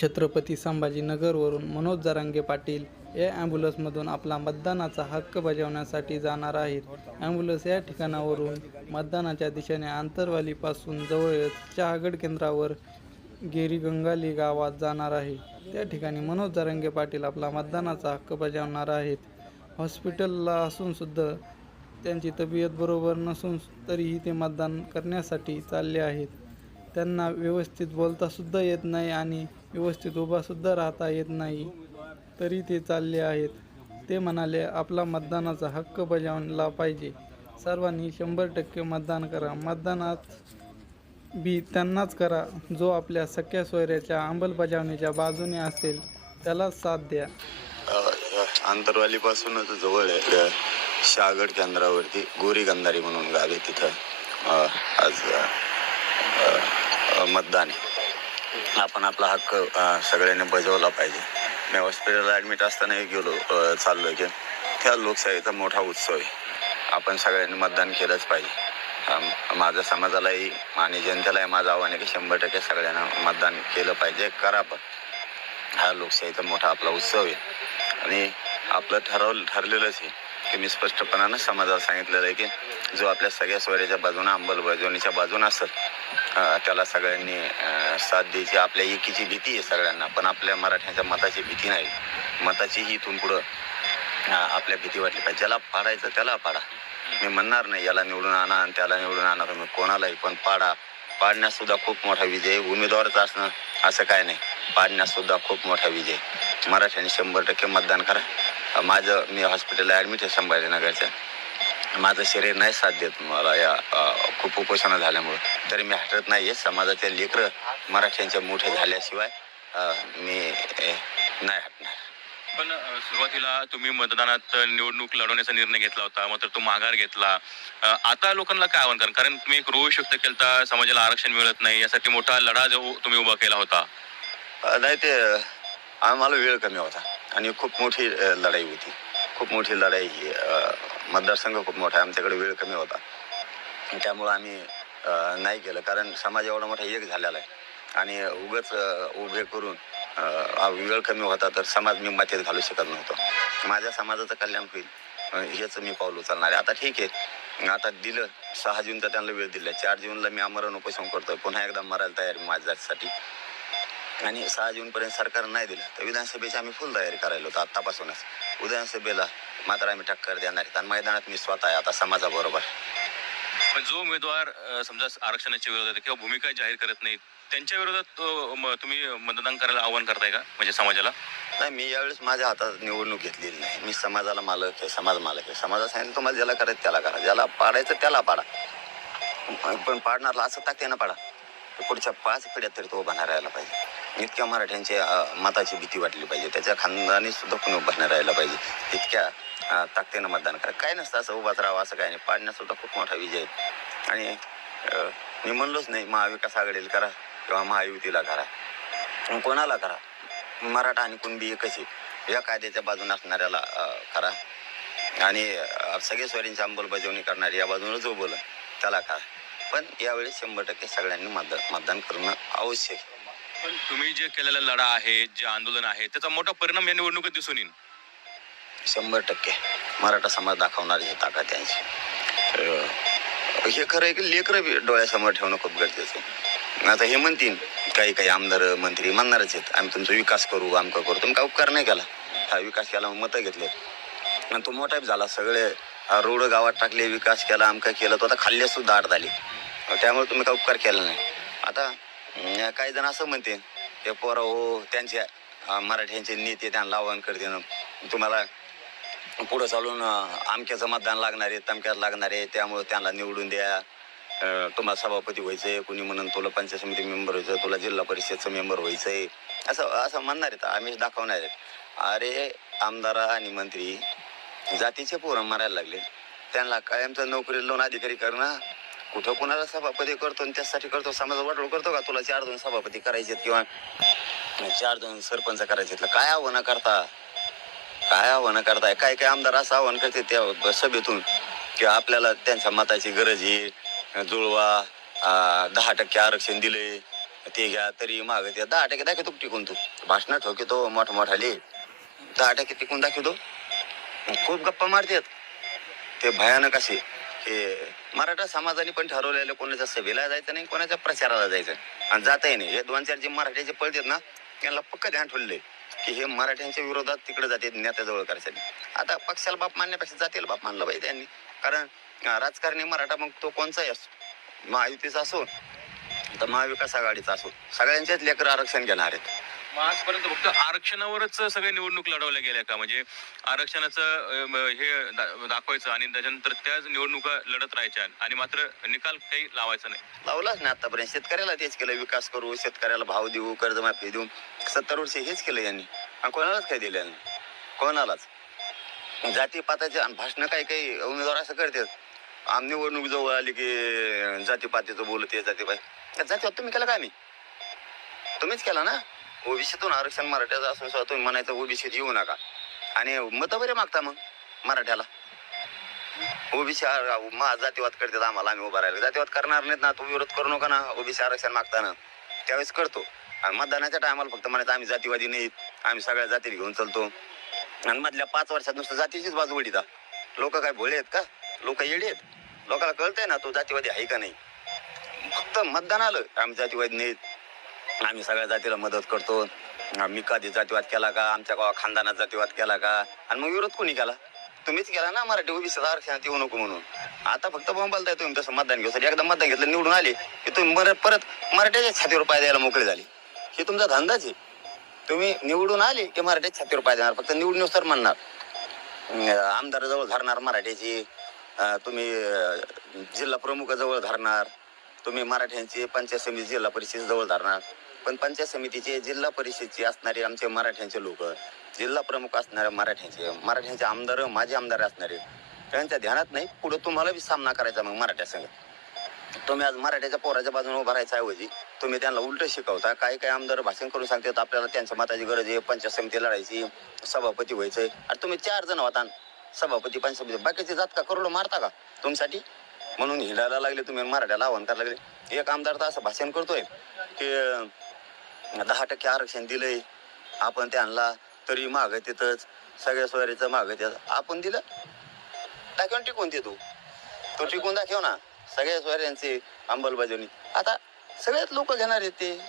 छत्रपती संभाजीनगरवरून मनोज जरांगे पाटील या ॲम्ब्युलन्समधून आपला मतदानाचा हक्क बजावण्यासाठी जाणार आहेत. ॲम्ब्युलन्स या ठिकाणावरून मतदानाच्या दिशेने आंतरवालीपासून जवळच चहागड केंद्रावर गेरीगंगाली गावात जाणार आहे. त्या ठिकाणी मनोज जरांगे पाटील आपला मतदानाचा हक्क बजावणार आहेत. हॉस्पिटलला असूनसुद्धा त्यांची तब्येत बरोबर नसून तरीही ते मतदान करण्यासाठी चालले आहेत. त्यांना व्यवस्थित बोलतासुद्धा येत नाही आणि व्यवस्थित उभासुद्धा राहता येत नाही. तरी ते चालले आहेत. ते म्हणाले आपला मतदानाचा हक्क बजावला पाहिजे. सर्वांनी शंभर टक्के मतदान करा. मतदानात बी त्यांनाच करा. जो आपल्या सख्या सोयऱ्याच्या अंमलबजावणीच्या बाजूने असेल त्यालाच साथ द्या. आंतरवालीपासूनच जवळ आहे. शागड केंद्रावरती गोरी गंधारी म्हणून गाव आहे तिथं. आज मतदान आहे. आपण आपला हक्क सगळ्यांनी बजावला पाहिजे. मी हॉस्पिटलला ॲडमिट असतानाही गेलो चाललो की त्या लोकशाहीचा मोठा उत्सव आहे. आपण सगळ्यांनी मतदान केलंच पाहिजे. माझ्या समाजालाही आणि जनतेलाही माझं आव्हान आहे की शंभर टक्के सगळ्यांना मतदान केलं पाहिजे. करा पण. हा लोकशाहीचा मोठा आपला उत्सव आहे. आणि आपलं ठरवलं ठरलेलंच आहे की मी स्पष्टपणानं समाजाला सांगितलेलं आहे की जो आपल्या सगळ्या स्वराच्या बाजूनं अंमलबजावणीच्या बाजूनं असेल त्याला सगळ्यांनी साथ द्यायची. आपल्या एकीची भीती आहे सगळ्यांना पण आपल्या मराठ्यांच्या मताची भीती नाही. मताची ही इथून पुढं आपल्या भीती वाटली पाहिजे. ज्याला पाडायचं त्याला पाडा. मी म्हणणार नाही याला निवडून आणा आणि त्याला निवडून आणा. तुम्ही कोणालाही पण पाडा. पाडण्यात सुद्धा खूप मोठा विजय आहे. उमेदवारच असणं असं काय नाही. पाडण्यात सुद्धा खूप मोठा विजय आहे. मराठ्यांनी शंभर टक्के मतदान करा. माझं मी हॉस्पिटलला ॲडमिट आहे संभाजीनगरच्या माझं शरीर नाही साथ देत मला या खूप उपोषणं झाल्यामुळं. तरी मी हटत नाही आहे समाजाचे लेकरं मराठ्यांच्या मोठे झाल्याशिवाय मी नाही हटणार. पण सुरुवातीला तुम्ही मतदानात निवडणूक लढवण्याचा निर्णय घेतला होता. मात्र तो माघार घेतला. आता लोकांना काय आव्हान करा कारण तुम्ही एक रोष व्यक्त केलता समाजाला आरक्षण मिळत नाही यासाठी मोठा लढा जो तुम्ही उभा केला होता. नाही ते आम्हाला वेळ कमी होता. आणि खूप मोठी लढाई होती. खूप मोठी लढाई मतदारसंघ खूप मोठा आहे. आमच्याकडे वेळ कमी होता. त्यामुळं आम्ही नाही केलं. कारण समाज एवढा मोठा एक झालेला आहे. आणि उगच उभे करून वेळ कमी होता तर समाज मी मातीत घालू शकत नव्हतो. माझ्या समाजाचं कल्याण होईल. हेच मी पाऊल उचलणार आहे. आता ठीक आहे. आता दिलं सहा जूनचा त्यांना वेळ दिला. चार जूनला मी आमरण उपोषण करतो पुन्हा एकदा मरायला तयार माझ्यासाठी. आणि सहा जूनपर्यंत सरकार नाही दिलं तर विधानसभेची आम्ही फुल तयारी करायला होतो आत्तापासूनच. विधानसभेला मात्र आम्ही टक्कर देणार आहेत. आणि मैदानात मी स्वतः आहे आता समाजाबरोबर. पण जो उमेदवार समजा आरक्षणाच्या विरोधात किंवा भूमिका जाहीर करत नाही त्यांच्या विरोधात तुम्ही मतदान करायला आव्हान करताय का? म्हणजे समाजाला? नाही मी यावेळेस माझ्या हातात निवडणूक घेतलेली नाही. मी समाजाला मालक आहे समाज मालक आहे. समाजाला सांगितलं तुम्हाला ज्याला करायचं त्याला करा. ज्याला पाडायचं त्याला पाडा. पण पाडणारला असं ताकदीनं पाडा. पुढच्या पाच पिढ्यात तरी तो उभा राहायला पाहिजे. इतक्या मराठ्यांची मताची भीती वाटली पाहिजे. त्याच्या खानदानी सुद्धा कोणी उभा राहायला पाहिजे. इतक्या ताकदीनं मतदान करा. काय नसतं असं उभाच राहावं असं काय नाही. पाडण्यासुद्धा खूप मोठा विजय आहे. आणि मी म्हणलोच नाही महाविकास आघाडीला करा किंवा महायुतीला करा. कोणाला करा? मराठा आणि कुणबी एकच आहे. या कायद्याच्या बाजूने असणाऱ्याला करा. आणि सगळे स्वरींची अंमलबजावणी करणारी या बाजूने जो बोल. त्याला करा. पण यावेळी शंभर टक्के सगळ्यांनी मतदान मतदान करणं आवश्यक आहे. पण तुम्ही जे केलेला लढा आहे जे आंदोलन आहे त्याचा मोठा परिणाम या निवडणुकीत दिसून येईल. शंभर टक्के. मराठा समाज दाखवणारी ही ताकद त्यांची हे खरं आहे की लेकरं डोळ्यासमोर ठेवणं खूप गरजेचं आहे. आता हे म्हणतील काही काही आमदार मंत्री म्हणणारच आहेत. आम्ही तुमचा विकास करू आमका करू. तुम्ही काय उपकार नाही केला. हा विकास केला मतं घेतले आणि तो मोठा झाला. सगळे रोड गावात टाकले विकास केला आमका केलं तो आता खाल्ले सुद्धा आड झाली. त्यामुळे तुम्ही काय उपकार केला नाही. आता अं, काही जण असं म्हणते हे पोरं हो त्यांचे अं, मराठ्यांचे नेते त्यांना आव्हान करते ना तुम्हाला पुढं चालून अं, अमक्याचं मतदान लागणार आहे तमक्यात लागणार आहे त्यामुळे त्यांना निवडून द्या. अं, तुम्हाला सभापती व्हायचंय कुणी म्हणून तुला पंचायत समिती मेंबर व्हायचं तुला जिल्हा परिषदचं मेंबर व्हायचंय. असं असं म्हणणार आहेत आम्ही दाखवणार आहेत. अरे आमदार आणि मंत्री जातीचे पोरं मारायला लागले. त्यांना कायमचं नोकरी लोन अधिकारी करणं कुठं कुणाला सभापती करतो आणि त्यासाठी करतो समाज वाटोळ करतो का? तुला चार दोन सभापती करायचे किंवा चार दोन सरपंच करायचे काय आव्हानं करता? काय आव्हानं करताय? काय काय आमदार असं आव्हान करते त्या सभेतून? की आपल्याला त्यांच्या मताची गरज आहे जुळवा दहा टक्के आरक्षण दिले ते घ्या तरी माग ते दहा टक्के दाखवतो टिकून तू? भाषण ठोकितो मोठ मोठाले दहा टक्के टिकून दाखवतो. खूप गप्पा मारतात. ते भयानक असे की मराठा समाजाने पण ठरवलेलं कोणाच्या सभेला जायचं नाही कोणाच्या प्रचाराला जायचं आणि जाताही नाही. हे दोन चार जे मराठ्याचे पळतात ना त्यांना पक्क ध्यान ठेवले की हे मराठ्यांच्या विरोधात तिकडे जाते नेत्याजवळ करायसाठी आता पक्षाला बाप मानण्यापेक्षा जातीला बाप मानलं पाहिजे त्यांनी. कारण राजकारणी मराठा मग तो कोणचाही असो महायुतीचा असो तर महाविकास आघाडीचा असो सगळ्यांचेच लेकर आरक्षण घेणार आहेत. मग आजपर्यंत फक्त आरक्षणावरच सगळे निवडणूक लढवल्या गेल्या का? म्हणजे आरक्षणाचं हे दा- दाखवायचं आणि त्याच्यानंतर त्याच निवडणुका लढत राहायच्या आणि मात्र निकाल काही लावायचा नाही. लावलाच नाही आतापर्यंत. शेतकऱ्याला तेच केलं विकास करू शेतकऱ्याला भाव देऊ कर्जमाफी देऊ. सत्तर वर्ष हेच केलं यांनी. आणि कोणालाच काही दिलं नाही. कोणालाच. जातीपाताचे आणि भाषणं काही काही उमेदवार असं करतात. आम निवडणूक जवळ आली की जातीपातीचं बोलत आहे जातीपात त्या जाती तुम्ही केलं का नाही तुम्हीच केला ना? ओबीसीतून आरक्षण मराठ्याचं असून सुद्धा तुम्ही म्हणायचं ओबीसीत येऊ नका. आणि मतं बरे मागता मग मराठ्याला. ओबीसी मा जातीवाद करतात आम्हाला आम्ही उभा राहिलो. जातीवाद करणार नाहीत ना तू विरोध करू नका ना ओबीसी आरक्षण मागताना. त्यावेळेस करतो. आणि मतदानाच्या टायमाला फक्त म्हणायचं आम्ही जातीवादी नाहीत. आम्ही सगळ्या जाती घेऊन चालतो. आणि मधल्या पाच वर्षात नुसतं जातीचीच बाजू उडीता लोक काय भोळे आहेत का? लोक येडे आहेत. लोकांना कळतंय ना तो जातीवादी आहे का नाही? फक्त मतदान आलं आम्ही जातीवादी नाहीत. आम्ही सगळ्या जातीला मदत करतो. मी कधी जातीवाद केला का? आमच्या गावा खानदानात जातीवाद केला का? आणि मग विरोध कोणी केला? तुम्हीच केला ना मराठी ओबीसी आरक्षणात येऊ नको म्हणून. आता फक्त बोंबालताय तुम्ही तसं मतदान घेऊ एकदा मतदान घेतलं निवडून आले की तुम्ही परत परत मराठ्याच्या छातीवर पाय द्यायला मोकळे झाले. हे तुमचा धंदाच आहे. तुम्ही निवडून आले की मराठ्याच्या छातीवर पाय देणार फक्त निवडून तर म्हणणार आमदाराजवळ धरणार मराठ्याची. तुम्ही जिल्हा प्रमुखाजवळ धरणार. तुम्ही मराठ्यांची पंचायत समिती जिल्हा परिषद जवळ धरणार. पण पंचायत समितीचे जिल्हा परिषदचे असणारे आमचे मराठ्यांचे लोक जिल्हा प्रमुख असणारे मराठ्यांचे मराठ्यांचे आमदार माझे आमदार असणारे त्यांच्या ध्यानात नाही पुढे तुम्हाला बी सामना करायचा मग मराठ्या संघ. तुम्ही आज मराठ्याच्या पोराच्या बाजूने उभा राहायचा ऐवजी तुम्ही त्यांना उलट शिकवता काही काही आमदार भाषण करून सांगतात आपल्याला त्यांच्या मताची गरज आहे पंचायत समिती लढायची सभापती व्हायचंय आणि तुम्ही चार जण होता सभापती पंचायत समिती बाकीचे जात का करोड मारता का तुमसाठी म्हणून हिंडायला लागले तुम्ही मराठ्याला आव्हान करायला लागले. एक आमदार तर असं भाषण करतोय की दहा टक्के आरक्षण दिलंय. आपण त्यांना तरी माग तिथंच सगळ्या सोयरीचं माग तिथं आपण दिलं. टाकून टिकून दे तू. तो टिकून दाखव ना सगळ्या सोयऱ्यांची अंमलबजावणी. आता सगळ्यात लोक घेणार आहेत ते.